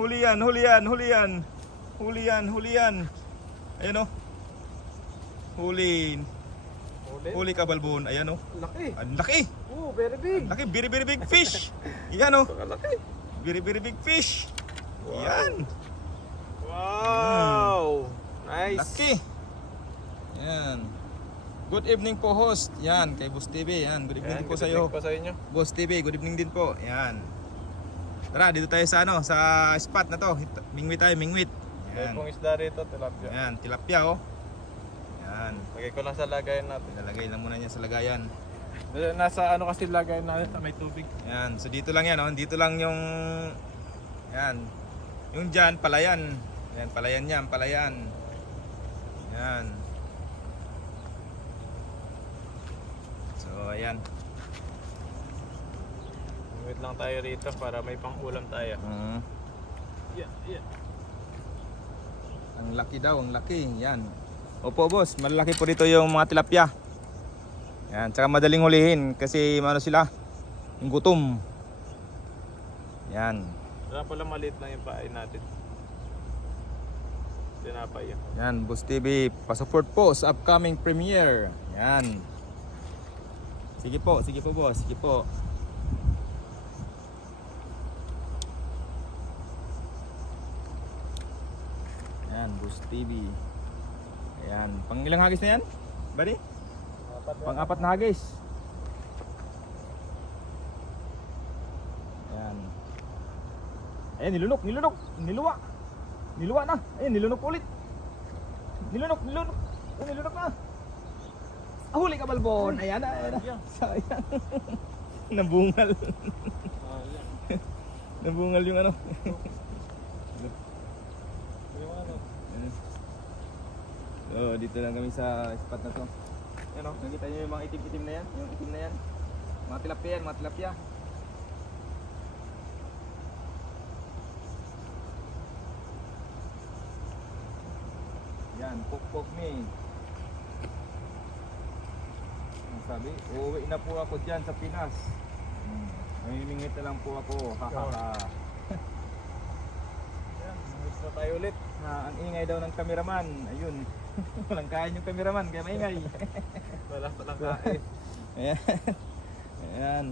Huli yan, huli yan, huli yan. Huli yan, huli yan. Ayan o. Huli. Huli kabalbon. Ayan o. Laki. Ang laki. Oh, very big. Laki, very very big fish. Yan o. Laki. Very very big fish. Wow. Yan. Wow. Nice. Laki. Yan. Good evening po host. Yan, kay Boss TV. Yan, good evening po sa iyo. Po sa inyo. Boss TV, good evening din po. Yan. Tara, dito tayo sa ano, sa spot na to. Mingwit tayo, mingwit. Yan. Yan. Pong isda rito, tilapia. Yan, tilapia oh. Yan. Lagay ko lang sa lagayan natin. Ilalagay lang muna niya sa lagayan. Nasa ano kasi lagayan natin sa may tubig. Yan, so dito lang yan oh. Dito lang yung yan. Yung dyan, palayan. Yan, palayan yan, palayan. Yan. So, ayan. Wait lang tayo rito para may pang-ulam tayo. Yeah. Ang laki daw, ang laki. Yan. Opo boss, malaki po dito yung mga tilapia. Yan, tsaka madaling hulihin kasi ano sila, yung gutom. Yan. Wala pala maliit lang yung pain natin. Tinapay yan. Yan, Boss TV, pa-support po sa upcoming premiere. Yan. Sige po boss, sige po. Yan, Boss TV. Ayan, pang ilang hagis na yan? Buddy? Pang-apat na hagis. Ayan. Ayan, nilunok. Niluwa na. Ayan, nilunok ulit. Nilunok na. Huli ka balbon. Ayan na. Sayang. Nabungal. Nabungal yung ano. Ayan. So, dito lang kami sa spot na to. Ayan o, nakita nyo yung mga itim-itim na yan? Yung itim na yan? Mga tilapia yan, mga tilapia. Yan, pok me. Ang sabi, uuwi na po ako dyan sa Pinas. Mamimingit na lang po ako, hahaha. Gusto tayo ulit. Ang ingay daw ng cameraman, ayun. Walang kain yung cameraman, kaya maingay. Wala palang kain. Ayan. Ayan.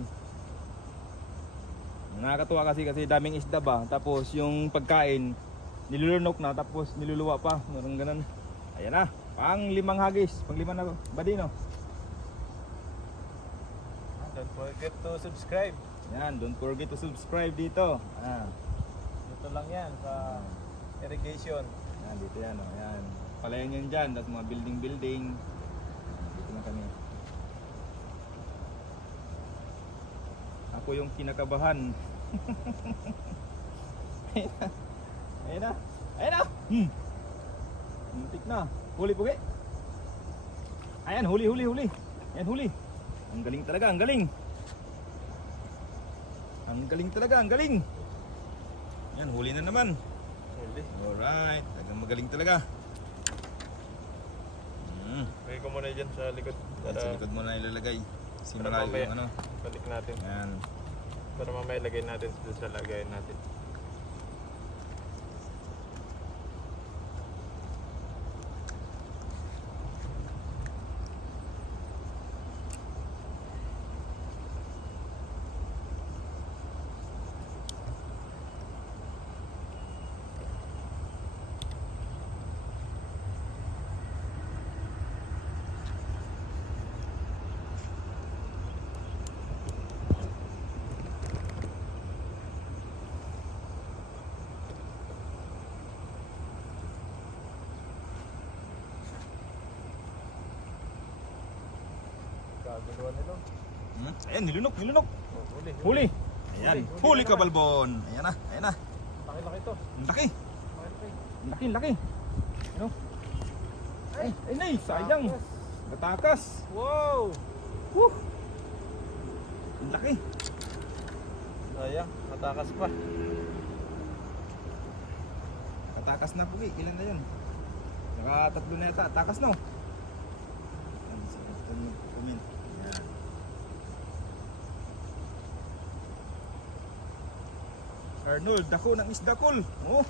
Nakakatuwa kasi daming isda ba. Tapos yung pagkain, nilulunok na tapos niluluwa pa. Meron ganun. Ayan na. Pang 5 hagis. Pang 5 na badino. Don't forget to subscribe. Ayan. Don't forget to subscribe dito. Dito lang yan sa irrigation. Ayan. Dito yan. Oh. Ayan. Palayan yan dyan. Tapos mga building. Dito na kami. Ako yung kinakabahan. Ayan na. Ayan na. Muntik na. Huli pugi. Ayan, huli. Ayan, huli. Ang galing talaga, ang galing. Ang galing talaga, ang galing. Ayan, huli na naman. Huli. Alright, talagang magaling talaga. Lagay ko muna dyan sa likod. Ayan, sa likod mo na ilalagay. Para Simula mamaya yung ano. balik natin. Ayan. Para mamaya lagay natin sa lagayan natin. Gagawa nila. Ayan, nilunok. Huli. Huli. Ayan, huli ka balbon. Ayan na. Laki-laki to. Ang laki. Laki. Ang laki. Ano? Ay, nay, sayang. Natakas. Wow! Woo! Ang laki. Sayang, natakas pa. Natakas na po eh. Ilan na yun? Nakatatlo na yata. Takas no? Ayan, sa comment. Ayan. Arnold, dako ng isda kol. Oh,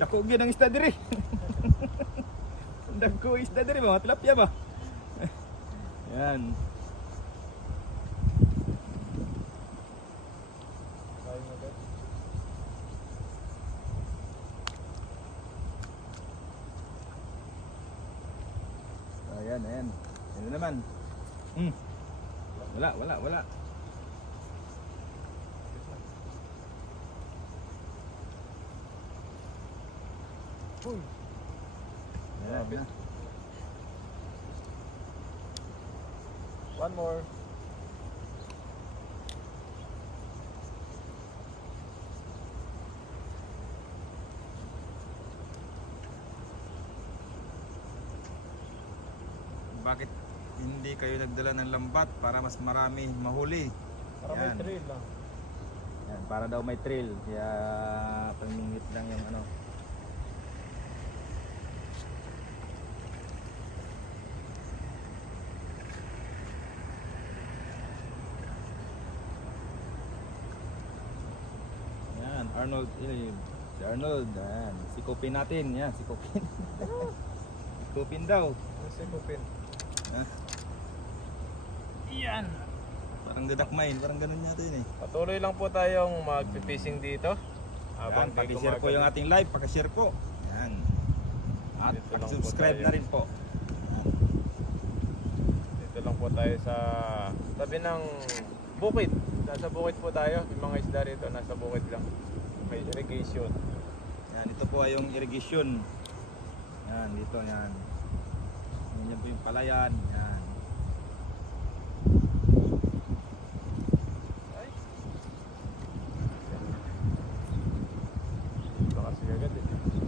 dako gyud ng isda diri. Dako isda diri ba, tilapia ba? Yan. Ayan, ayan. Ano naman? Wala. Uy. Ayan, Lapit. na. One more. Bakit hindi kayo nagdala ng lambat para mas marami mahuli? Para may Yan. trail lang. Yan, para daw may trail. Kaya pamingit lang yung ano. Yan, Arnold. Si Arnold. Yan, sikupin natin. Yan, sikupin. Sikupin daw. Ano si Kupin? Ha? Yan. Parang dadakmain. Parang ganun yata yun eh. Patuloy lang po tayong magpipishing dito. Yan, di paki-share ko yung ating live. Paki-share ko. Yan. At Dito lang po subscribe tayo. na rin po. Dito lang po tayo sa tabi ng bukid. Nasa bukid po tayo. Yung mga isda rito nasa bukid lang. May irrigation. Yan, ito po ay yung irrigation. Yan, dito yan. Yan po yung palayan. Yan. Dito kasi agad eh.